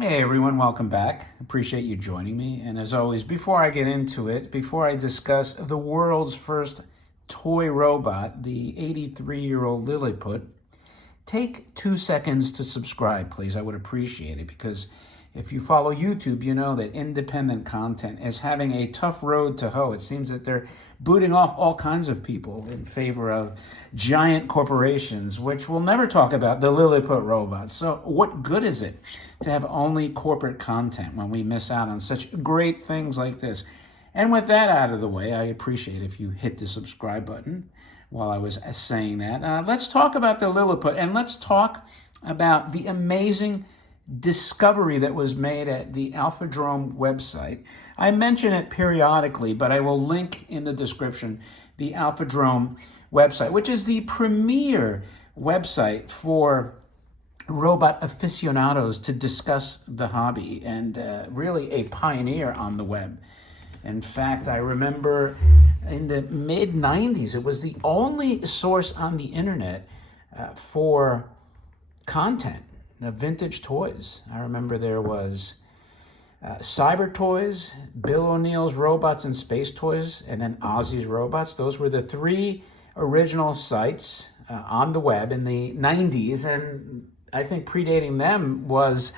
Hey everyone, welcome back. Appreciate you joining me. And as always, before I get into it, before I discuss the world's first toy robot, the 83-year-old Lilliput, take 2 seconds to subscribe, please. I would appreciate it because if you follow YouTube, you know that independent content is having a tough road to hoe. It seems that they're booting off all kinds of people in favor of giant corporations, which will never talk about the Lilliput robots. So what good is it to have only corporate content when we miss out on such great things like this? And with that out of the way, I appreciate if you hit the subscribe button while I was saying that. Let's talk about the Lilliput, and let's talk about the amazing discovery that was made at the Alphadrome website. I mention it periodically, but I will link in the description the Alphadrome website, which is the premier website for robot aficionados to discuss the hobby, and really a pioneer on the web. In fact, I remember in the mid-90s, it was the only source on the internet for content, vintage toys. I remember there was Cyber Toys, Bill O'Neill's Robots and Space Toys, and then Ozzy's Robots. Those were the three original sites on the web in the 90s, and I think predating them was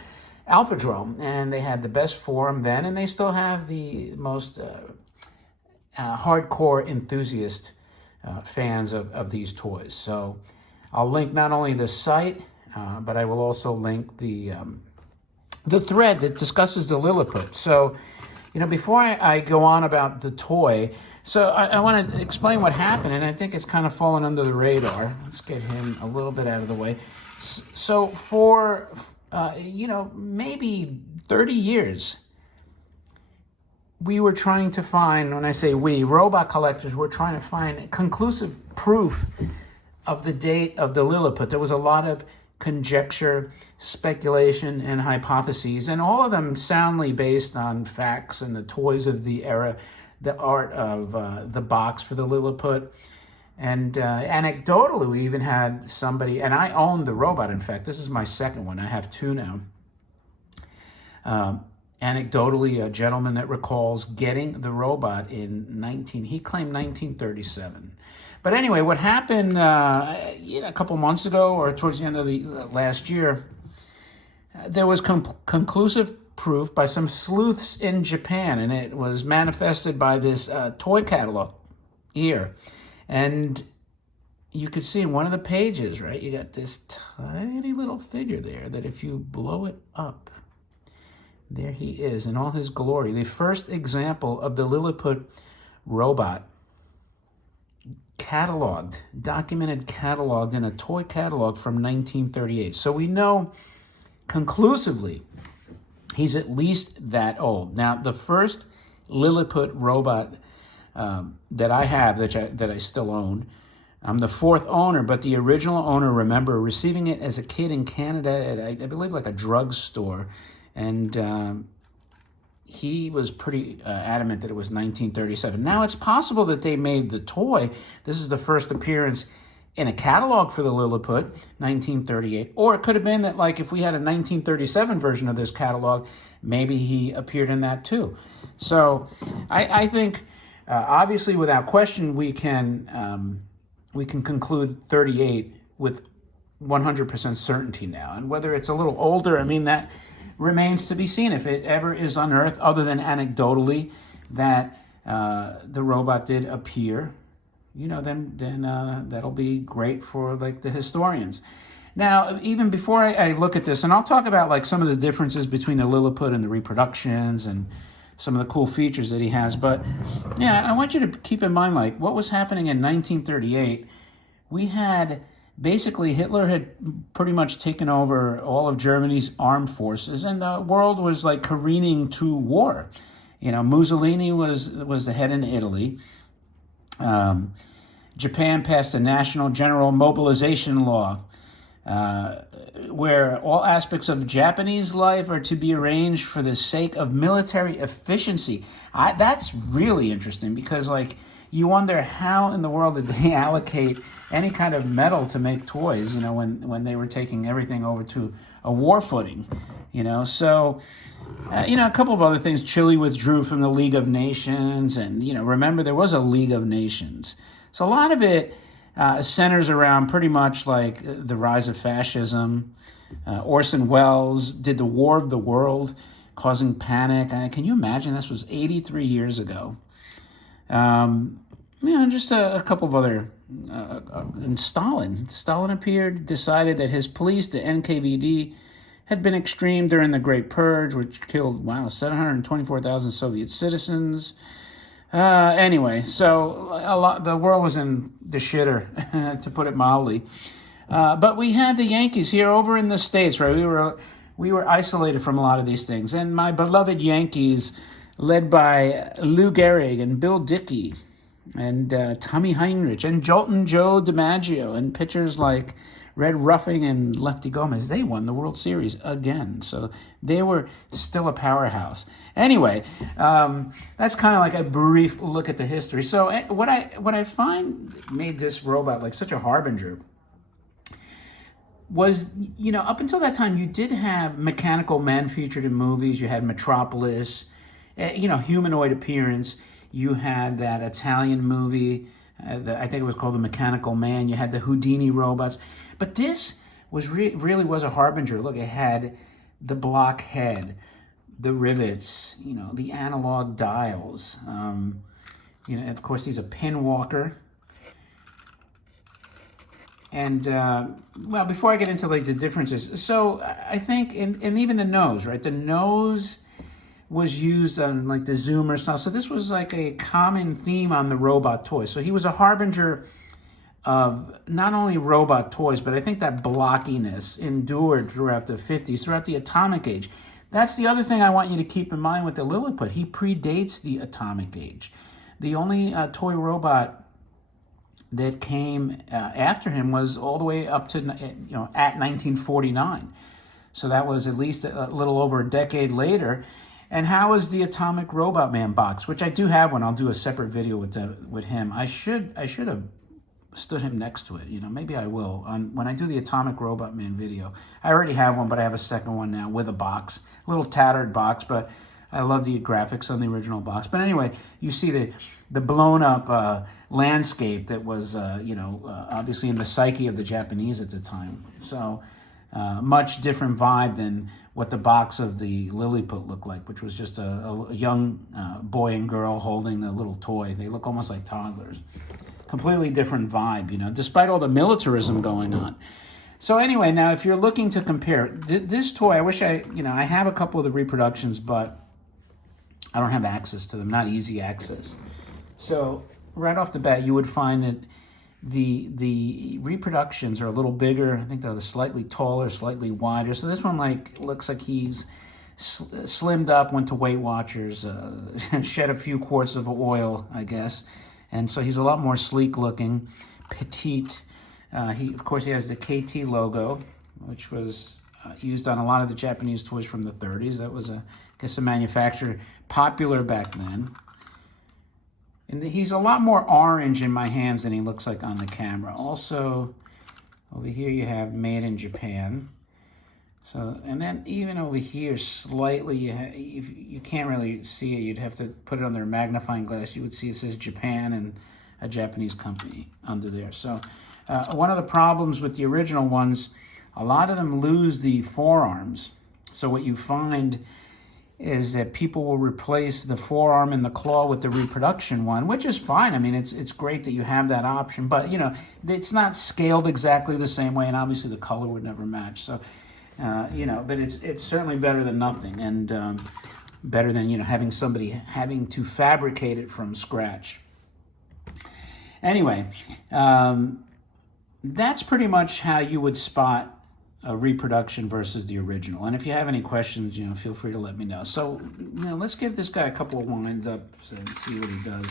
Alphadrome, and they had the best forum then, and they still have the most hardcore enthusiast fans of these toys. So I'll link not only the site, but I will also link the thread that discusses the Lilliput. So, before I go on about the toy, so I want to explain what happened, and I think it's kind of fallen under the radar. Let's get him a little bit out of the way. So for, maybe 30 years, we were trying to find, when I say we, robot collectors were trying to find conclusive proof of the date of the Lilliput. There was a lot of conjecture, speculation, and hypotheses, and all of them soundly based on facts and the toys of the era, the art of the box for the Lilliput. And anecdotally, we even had somebody, and I owned the robot, in fact, this is my second one, I have two now. Anecdotally, a gentleman that recalls getting the robot he claimed 1937. But anyway, what happened a couple months ago, or towards the end of the last year, there was conclusive proof by some sleuths in Japan, and it was manifested by this toy catalog here. And you could see in one of the pages, right, you got this tiny little figure there that if you blow it up, there he is in all his glory. The first example of the Lilliput robot cataloged in a toy catalog from 1938. So we know conclusively he's at least that old. Now, the first Lilliput robot that I have, that I still own, I'm the fourth owner, but the original owner, remember receiving it as a kid in Canada at, I believe, like a drugstore, and he was pretty adamant that it was 1937. Now, it's possible that they made the toy. This is the first appearance in a catalog for the Lilliput, 1938. Or it could have been that, like, if we had a 1937 version of this catalog, maybe he appeared in that too. So I think, obviously, without question, we can conclude 38 with 100% certainty now. And whether it's a little older, that remains to be seen. If it ever is unearthed, other than anecdotally, that the robot did appear, then that'll be great for the historians. Now, even before I look at this, and I'll talk about some of the differences between the Lilliput and the reproductions and some of the cool features that he has, but yeah, I want you to keep in mind what was happening in 1938. We had basically, Hitler had pretty much taken over all of Germany's armed forces, and the world was careening to war. Mussolini was the head in Italy. Japan passed a national general mobilization law, where all aspects of Japanese life are to be arranged for the sake of military efficiency. That's really interesting because, you wonder how in the world did they allocate any kind of metal to make toys, when they were taking everything over to a war footing. So, a couple of other things. Chile withdrew from the League of Nations, and, remember there was a League of Nations. So a lot of it centers around pretty much like the rise of fascism. Orson Welles did The War of the World, causing panic. Can you imagine? This was 83 years ago. Just a couple of other. And Stalin appeared, decided that his police, the NKVD, had been extreme during the Great Purge, which killed, 724,000 Soviet citizens. Anyway, so the world was in the shitter, to put it mildly. But we had the Yankees here over in the States, right? We were isolated from a lot of these things. And my beloved Yankees, led by Lou Gehrig and Bill Dickey and Tommy Heinrich and Jolton Joe DiMaggio and pitchers like Red Ruffing and Lefty Gomez, they won the World Series again. So they were still a powerhouse. Anyway, that's kind of like a brief look at the history. So what I find made this robot like such a harbinger was, up until that time, you did have mechanical men featured in movies. You had Metropolis, humanoid appearance. You had that Italian movie, I think it was called The Mechanical Man. You had the Houdini robots. But this was really was a harbinger. Look, it had the block head, the rivets, the analog dials. Of course, he's a pin walker. And, before I get into, like, the differences, so I think, and even the nose, right? The nose was used on, like, the Zoomer style. So this was, like, a common theme on the robot toys. So he was a harbinger of not only robot toys, but I think that blockiness endured throughout the 50s, throughout the atomic age. That's the other thing I want you to keep in mind with the Lilliput. He predates the atomic age. The only toy robot that came after him was all the way up to, at 1949. So that was at least a little over a decade later. And how is the Atomic Robot Man box, which I do have one. I'll do a separate video with him. I should have stood him next to it. Maybe I will. When I do the Atomic Robot Man video, I already have one, but I have a second one now with a box. A little tattered box, but I love the graphics on the original box. But anyway, you see the blown up landscape that was, obviously in the psyche of the Japanese at the time. So much different vibe than what the box of the Lilliput looked like, which was just a young boy and girl holding a little toy. They look almost like toddlers. Completely different vibe, despite all the militarism going on. So anyway, now if you're looking to compare, this toy, I wish I have a couple of the reproductions, but I don't have access to them, not easy access. So right off the bat, you would find that the reproductions are a little bigger. I think they're slightly taller, slightly wider. So this one looks like he's slimmed up, went to Weight Watchers, and shed a few quarts of oil, I guess. And so he's a lot more sleek looking, petite. Of course, he has the KT logo, which was used on a lot of the Japanese toys from the 30s. That was, I guess, a manufacturer popular back then. And he's a lot more orange in my hands than he looks like on the camera. Also, over here you have made in Japan. So, and then even over here, slightly, you can't really see it. You'd have to put it under a magnifying glass. You would see it says Japan and a Japanese company under there. So, one of the problems with the original ones, a lot of them lose the forearms. So what you find is that people will replace the forearm and the claw with the reproduction one, which is fine. I mean, it's great that you have that option, but it's not scaled exactly the same way, and obviously the color would never match. So, but it's certainly better than nothing, and better than having somebody having to fabricate it from scratch. Anyway, that's pretty much how you would spot a reproduction versus the original. And if you have any questions, feel free to let me know. So, let's give this guy a couple of wind-ups and see what he does.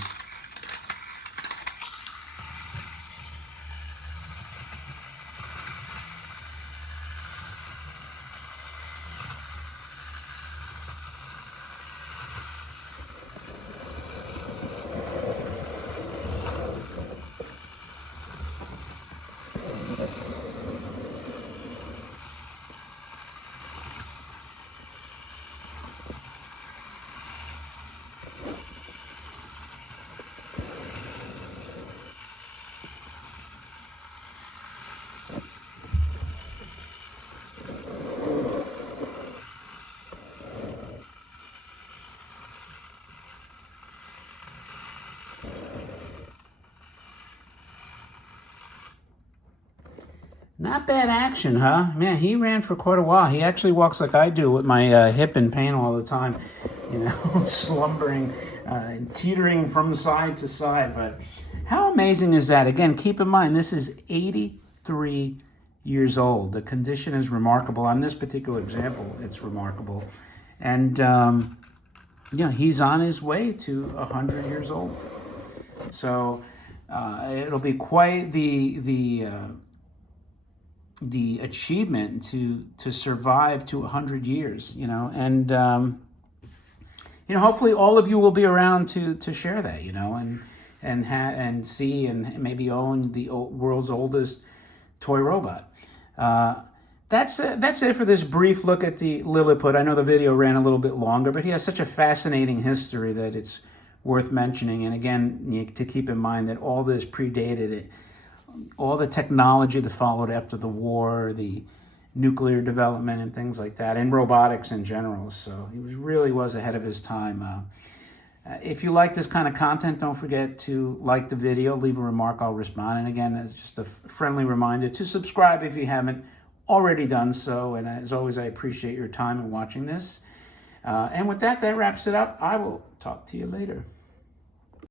Not bad action, huh? Man, he ran for quite a while. He actually walks like I do with my hip in pain all the time, slumbering, teetering from side to side. But how amazing is that? Again, keep in mind, this is 83 years old. The condition is remarkable. On this particular example, it's remarkable. And, he's on his way to 100 years old. So it'll be quite the achievement to survive to 100 years, and hopefully all of you will be around to share that, and see and maybe own the world's oldest toy robot. That's it for this brief look at the Lilliput. I know the video ran a little bit longer, but he has such a fascinating history that it's worth mentioning. And again, to keep in mind that all this predated it. All the technology that followed after the war, the nuclear development and things like that, and robotics in general. So he really was ahead of his time. If you like this kind of content, don't forget to like the video, leave a remark, I'll respond. And again, it's just a friendly reminder to subscribe if you haven't already done so. And as always, I appreciate your time in watching this. And with that wraps it up. I will talk to you later.